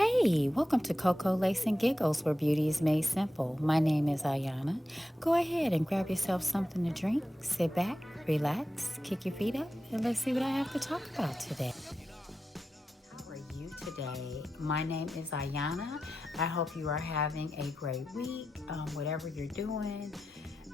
Hey, welcome to CoCoLaceG, where beauty is made simple. My name is Ayana. Go ahead and grab yourself something to drink, sit back, relax, kick your feet up, and let's see what I have to talk about today. How are you today? My name is Ayana. I hope you are having a great week, whatever you're doing.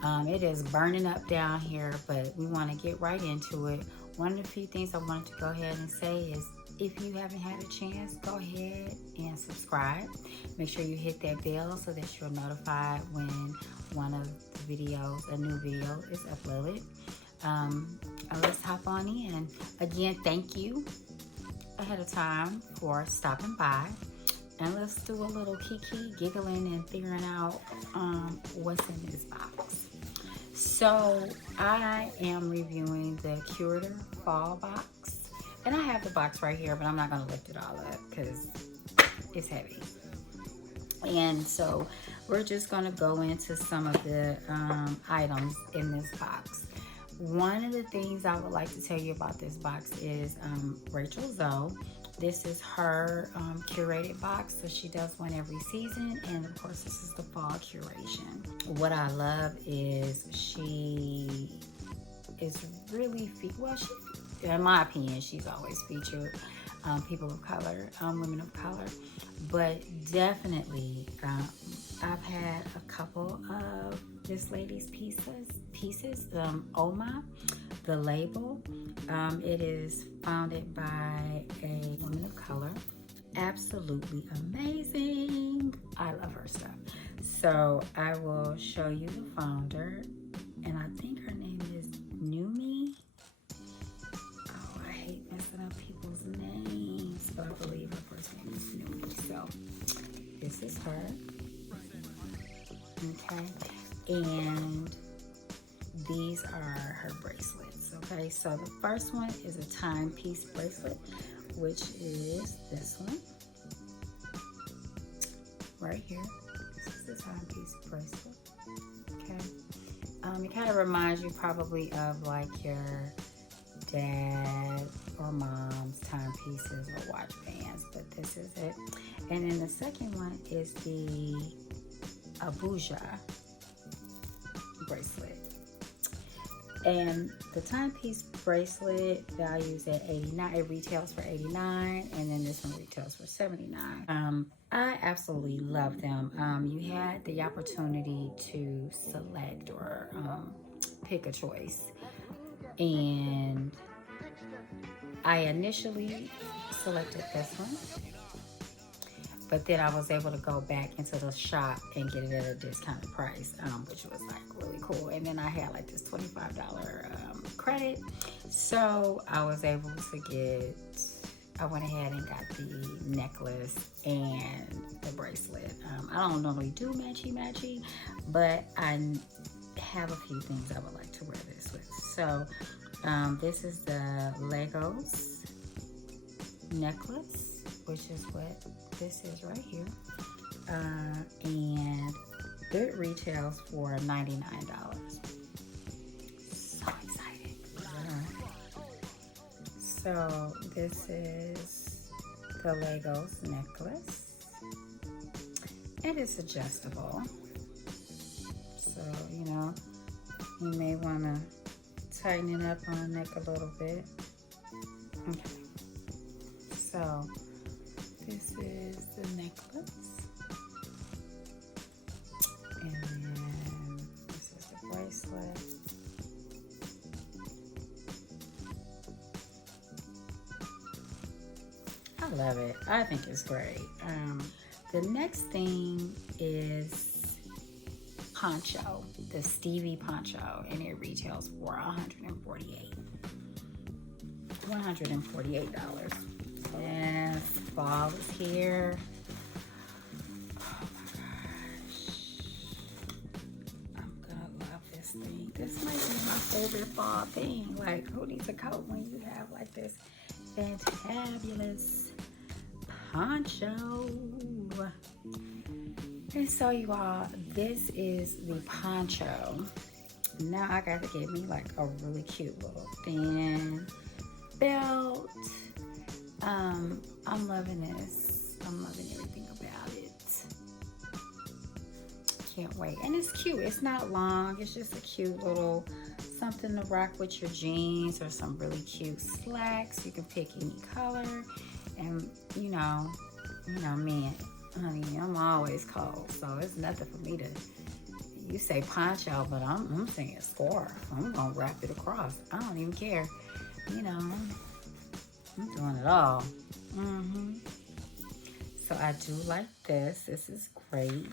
It is burning up down here, but we want to get right into it. One of the few things I wanted to go ahead and say is if you haven't had a chance, go ahead and subscribe. Make sure you hit that bell so that you're notified when one of the videos, a new video, is uploaded. Let's hop on in. Again, thank you ahead of time for stopping by. And let's do a little kiki, giggling, and figuring out what's in this box. So I am reviewing the Curateur Fall Box. And I have the box right here, but I'm not going to lift it all up because it's heavy. And so we're just going to go into some of the items in this box. One of the things I would like to tell you about this box is Rachel Zoe. This is her curated box, so she does one every season, and of course this is the fall curation. What I love is she is really, in my opinion, she's always featured people of color, women of color, but definitely I've had a couple of this lady's pieces, OMA The Label. It is founded by a woman of color. Absolutely amazing. I love her stuff. So I will show you the founder, and I think her name is Nuroi. Oh, I hate messing up people's names, but I believe her first name is Nuroi. So this is her. Okay, and these are her bracelets. Okay, so the first one is a timepiece bracelet, which is this one right here. This is the timepiece bracelet. Okay, it kind of reminds you probably of like your dad or mom's timepieces or watch bands, but this is it. And then the second one is the Abuja bracelet. And the timepiece bracelet values at $89. It retails for $89, and then this one retails for $79. I absolutely love them. You had the opportunity to select or pick a choice, and I initially selected this one, but then I was able to go back into the shop and get it at a discounted price, which was like really cool. And then I had like this $25 credit. So I was able to I went ahead and got the necklace and the bracelet. I don't normally do matchy-matchy, but I have a few things I would like to wear this with. So this is the Legos necklace, which is what this is right here, and it retails for $99. So excited. Yeah. So this is the Legos necklace, and it's adjustable, so you may want to tighten it up on the neck a little bit. Okay, so this is the necklace, and then this is the bracelet. I love it. I think it's great. The next thing is Poncho, the Stevie Poncho, and it retails for $148. Yes, fall is here. Oh my gosh. I'm gonna love this thing. This might be my favorite fall thing. Like, who needs a coat when you have like this fantabulous poncho? And so you all, this is the poncho. Now I got to get me like a really cute little thin belt. I'm loving this. I'm loving everything can't wait. And it's cute. It's not long. It's just a cute little something to rock with your jeans or some really cute slacks. You can pick any color. And you know me, honey, I'm always cold, so it's nothing for me to. You say poncho, but I'm saying scarf. I'm gonna wrap it across. I don't even care. You know, I'm doing it all. So I do like this. This is great.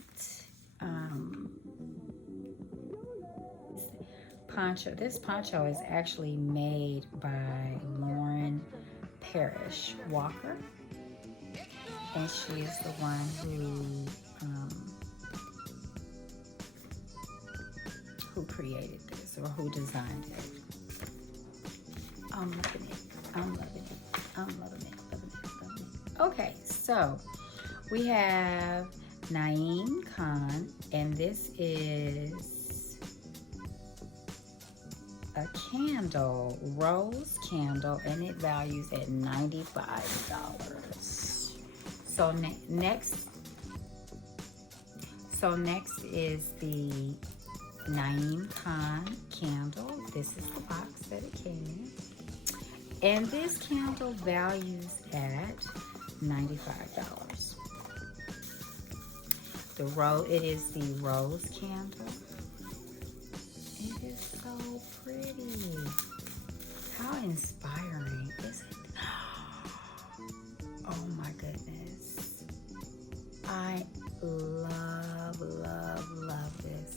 Poncho. This poncho is actually made by Lauren Parrish Walker, and she is the one who created this or who designed it. I'm loving it. I'm loving it. I'm loving it. Loving it. Loving it. Okay, so we have Naeem Khan, and this is a candle, rose candle, and it values at $95. So next is the Naeem Khan candle. This is the box that it came in. And this candle values at $95. It is the rose candle. It is so pretty. How inspiring is it? Oh my goodness. I love, love, love this.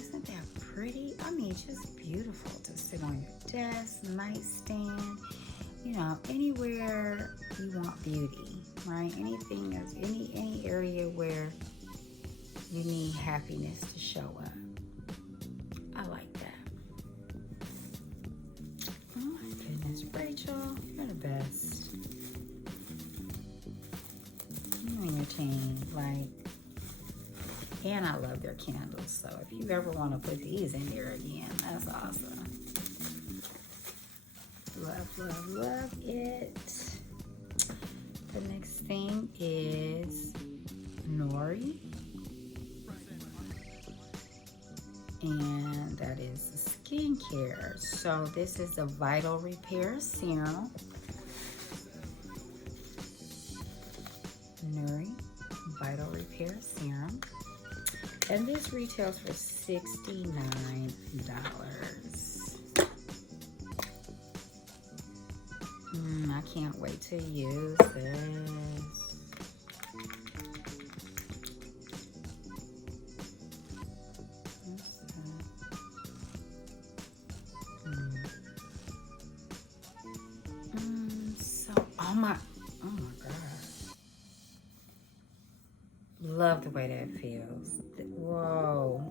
Isn't that pretty? I mean, just beautiful to sit on your desk, nightstand, anywhere you want beauty, right? Anything that's any area where you need happiness to show up. I like that. Oh my goodness, Rachel, you're the best. You and your team, and I love their candles. So if you ever want to put these in there again, that's awesome. Love, love, love it. The next thing is Nuroi. And that is the skincare. So this is the Vital Repair Serum. Nuroi Vital Repair Serum. And this retails for $69. I can't wait to use this. Oh my God. Love the way that feels. Whoa.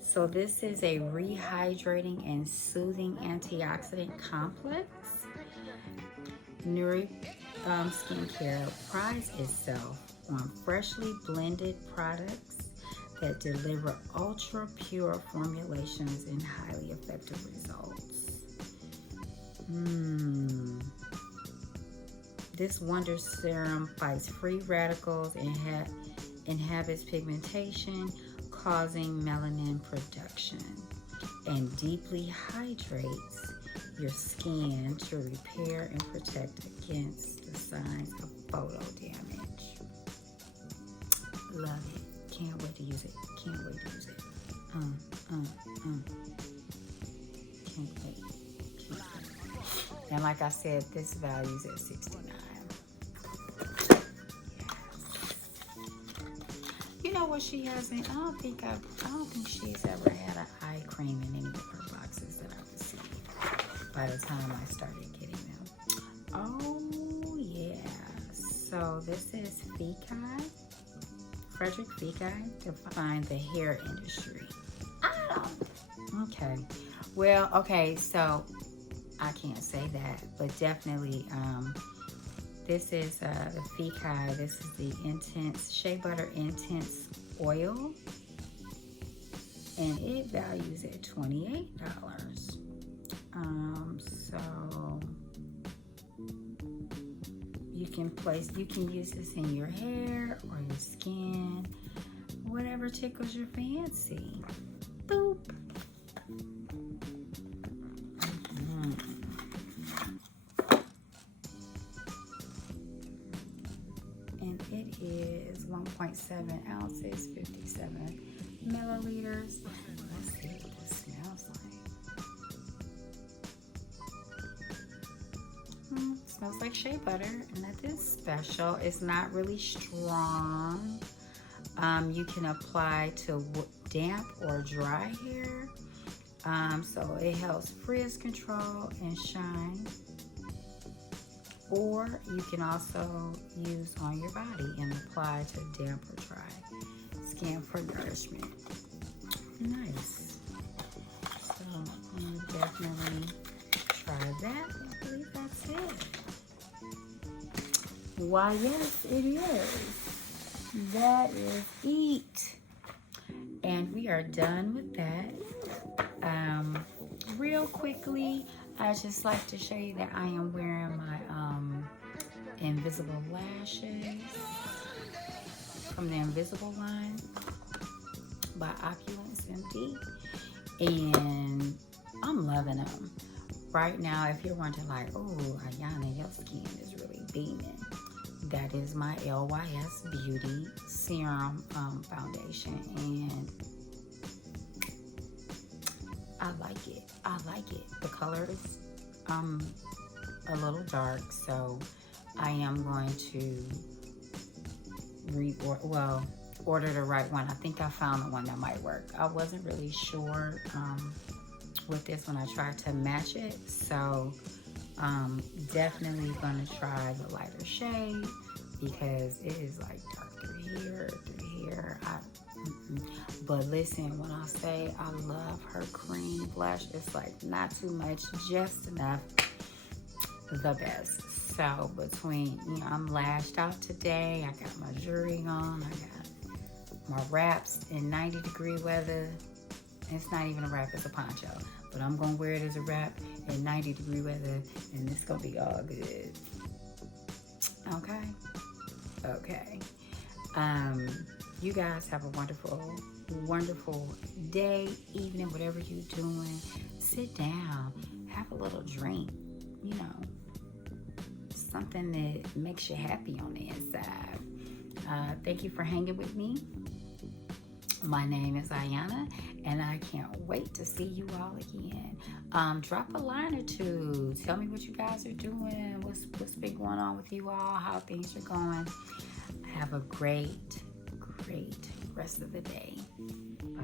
So this is a rehydrating and soothing antioxidant complex. Nuroi Skincare prides itself on freshly blended products that deliver ultra pure formulations and highly effective results. This wonder serum fights free radicals and inhibits pigmentation, causing melanin production, and deeply hydrates your skin to repair and protect against the signs of photo damage. Love it. Can't wait to use it. Can't wait to use it. Can't wait. And like I said, this value's at $69. You know what she hasn't? I don't think she's ever had an eye cream in any of her boxes that I've received by the time I started getting them. Oh yeah. So this is Fekkai. Frederick Fekkai defined the hair industry. Okay. Well, okay, so I can't say that, but definitely this is the Fekkai. This is the Intense Shea Butter Intense Oil, and it values at $28. So you you can use this in your hair or your skin, whatever tickles your fancy. Boop. And it is 1.7 ounces, 57 milliliters. Let's see what this smells like. Smells like shea butter. Nothing special. It's not really strong. You can apply to damp or dry hair. So it helps frizz control and shine. Or you can also use on your body and apply to damp or dry skin for nourishment. Nice. So I'm definitely try that. I believe that's it. Why, yes, it is. That is it. And we are done with that. Real quickly, I just like to show you that I am wearing my invisible lashes from the Invisible line by Opulence MD, and I'm loving them. Right now, if you're wondering like, oh, Ayana, your skin is really beaming, that is my LYS Beauty Serum foundation, and I like it. I like it. The color is a little dark, so I am going to order the right one. I think I found the one that might work. I wasn't really sure with this when I tried to match it, so definitely gonna try the lighter shade because it is like dark through here. But listen, when I say I love her cream blush, it's like not too much, just enough, the best. So between, I'm lashed out today, I got my jewelry on, I got my wraps in 90-degree weather. It's not even a wrap, it's a poncho, but I'm gonna wear it as a wrap in 90-degree weather, and it's gonna be all good. Okay. You guys have a wonderful day, evening, whatever you're doing. Sit down, have a little drink, something that makes you happy on the inside. Thank you for hanging with me. My name is Ayana, and I can't wait to see you all again. Drop a line or two. Tell me what you guys are doing. What's been going on with you all? How things are going. Have a great rest of the day. Bye.